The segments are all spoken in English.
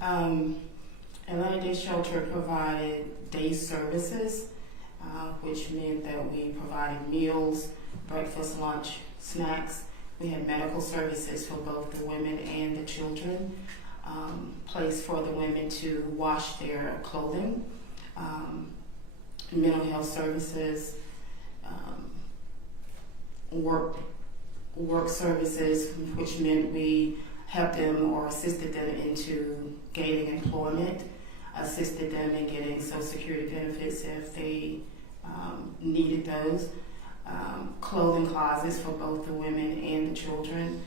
Um, Atlanta Day Shelter provided day services, which meant that we provided meals, breakfast, lunch, snacks. We had medical services for both the women and the children, place for the women to wash their clothing, mental health services, work services, which meant we helped them or assisted them into gaining employment, assisted them in getting Social Security benefits if they needed those, clothing closets for both the women and the children,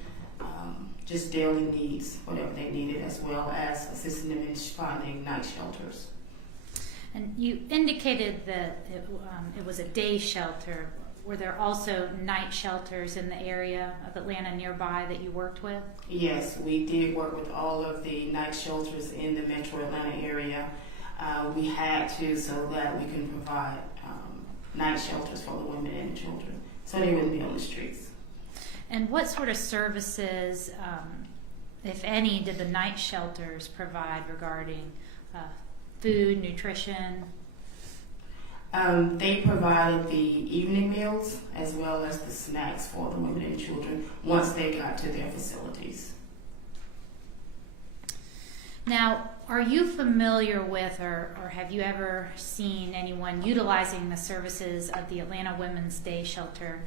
just daily needs, whatever they needed, as well as assisting them in finding night shelters. And you indicated that it was a day shelter. Were there also night shelters in the area of Atlanta nearby that you worked with? Yes, we did work with all of the night shelters in the metro Atlanta area. We had to so that we can provide night shelters for the women and the children, so they wouldn't be on the streets. And what sort of services, if any, did the night shelters provide regarding food, nutrition? They provided the evening meals as well as the snacks for the women and children once they got to their facilities. Now, are you familiar with or have you ever seen anyone utilizing the services of the Atlanta Women's Day Shelter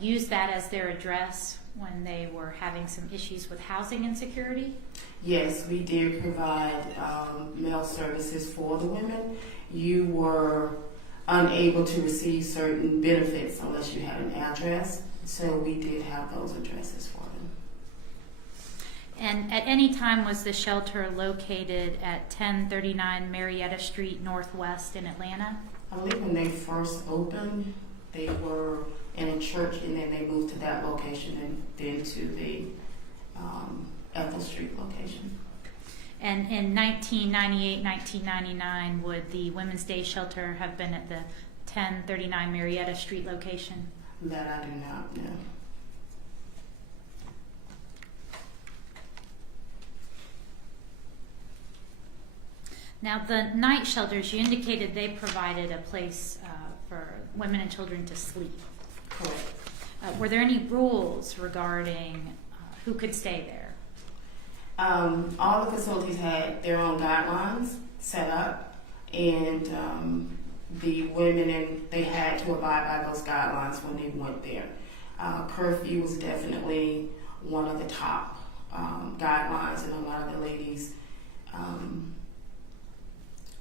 use that as their address when they were having some issues with housing insecurity? Yes, we did provide mail services for the women. You were unable to receive certain benefits unless you had an address, so we did have those addresses for them. And at any time was the shelter located at 1039 Marietta Street Northwest in Atlanta? I believe when they first opened, they were in a church and then they moved to that location and then to the Ethel Street location. And in 1998, 1999, would the Women's Day Shelter have been at the 1039 Marietta Street location? That I do not know. Now, the night shelters, you indicated they provided a place for women and children to sleep. Correct. Were there any rules regarding who could stay there? All the facilities had their own guidelines set up, and the women they had to abide by those guidelines when they went there. Curfew was definitely one of the top guidelines, and a lot of the ladies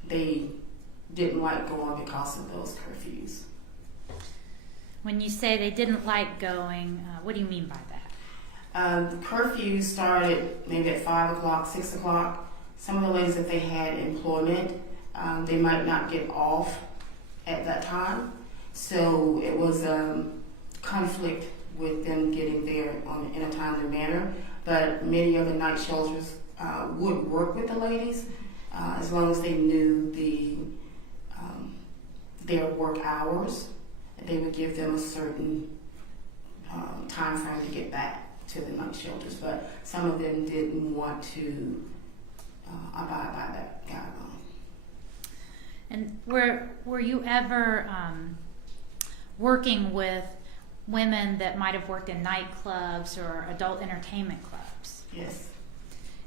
they didn't like going because of those curfews. When you say they didn't like going, what do you mean by that? The curfew started maybe at 5 o'clock, 6 o'clock. Some of the ladies, if they had employment, they might not get off at that time. So it was a conflict with them getting there in a timely manner. But many of the night shelters would work with the ladies as long as they knew their work hours. They would give them a certain time frame to get back to the night shelters, but some of them didn't want to abide by that guideline. And were you ever working with women that might have worked in nightclubs or adult entertainment clubs? Yes.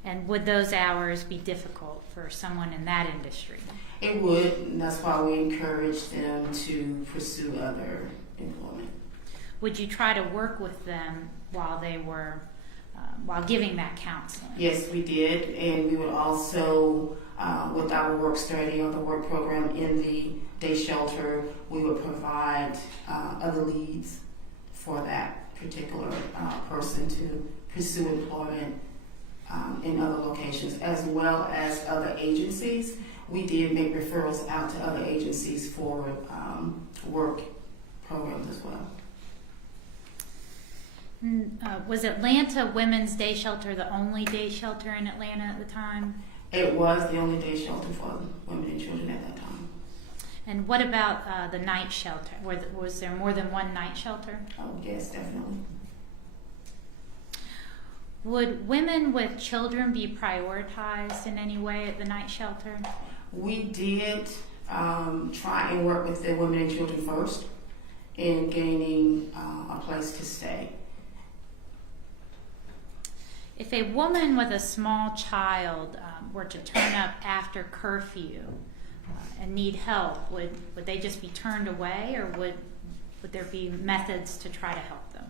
And would those hours be difficult for someone in that industry? It would, and that's why we encourage them to pursue other employment. Would you try to work with them while they were, while giving that counseling? Yes, we did, and we would also, with our work study or the work program in the day shelter, we would provide other leads for that particular person to pursue employment in other locations, as well as other agencies. We did make referrals out to other agencies for work programs as well. Was Atlanta Women's Day Shelter the only day shelter in Atlanta at the time? It was the only day shelter for women and children at that time. And what about the night shelter? Was there more than one night shelter? Oh, yes, definitely. Would women with children be prioritized in any way at the night shelter? We did try and work with the women and children first in gaining a place to stay. If a woman with a small child were to turn up after curfew and need help, would they just be turned away, or would there be methods to try to help them?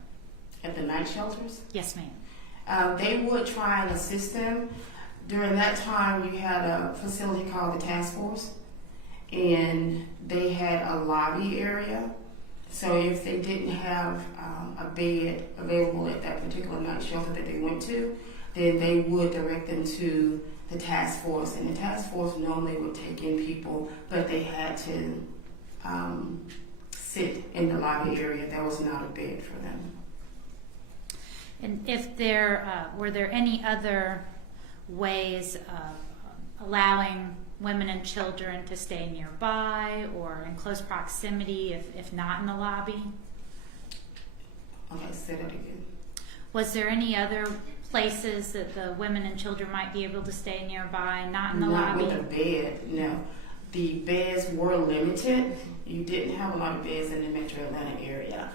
At the night shelters? Yes, ma'am. They would try and assist them. During that time, you had a facility called the task force, and they had a lobby area. So if they didn't have a bed available at that particular night shelter that they went to, then they would direct them to the task force. And the task force normally would take in people, but they had to sit in the lobby area. There was not a bed for them. And if were there any other ways of allowing women and children to stay nearby or in close proximity if not in the lobby? Okay, say that again. Was there any other places that the women and children might be able to stay nearby, not in the Not lobby? with a bed, no. The beds were limited. You didn't have a lot of beds in the metro Atlanta area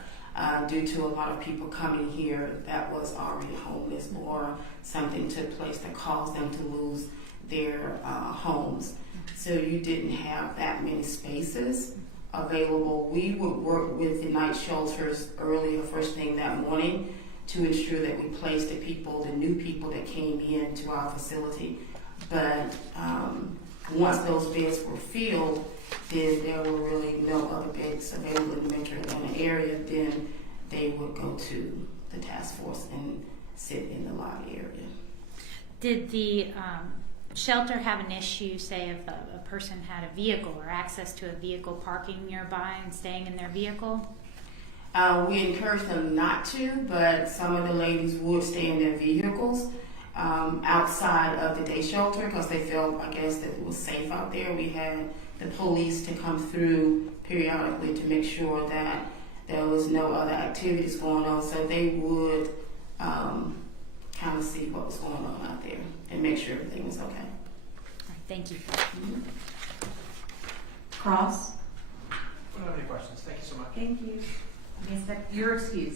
due to a lot of people coming here that was already homeless or something took place that caused them to lose their homes. So you didn't have that many spaces available. We would work with the night shelters earlier, first thing that morning, to ensure that we placed the new people that came in to our facility. But once those beds were filled, then there were really no other beds available in the metro Atlanta area. Then they would go to the task force and sit in the lobby area. Did the shelter have an issue, say, if a person had a vehicle or access to a vehicle, parking nearby and staying in their vehicle? We encouraged them not to, but some of the ladies would stay in their vehicles outside of the day shelter because they felt, I guess, that it was safe out there. We had the police to come through periodically to make sure that there was no other activities going on, so they would kind of see what was going on out there and make sure everything was okay. All right, thank you. Mm-hmm. Cross. I don't have any questions. Thank you so much. Thank you. Yes, you're excused.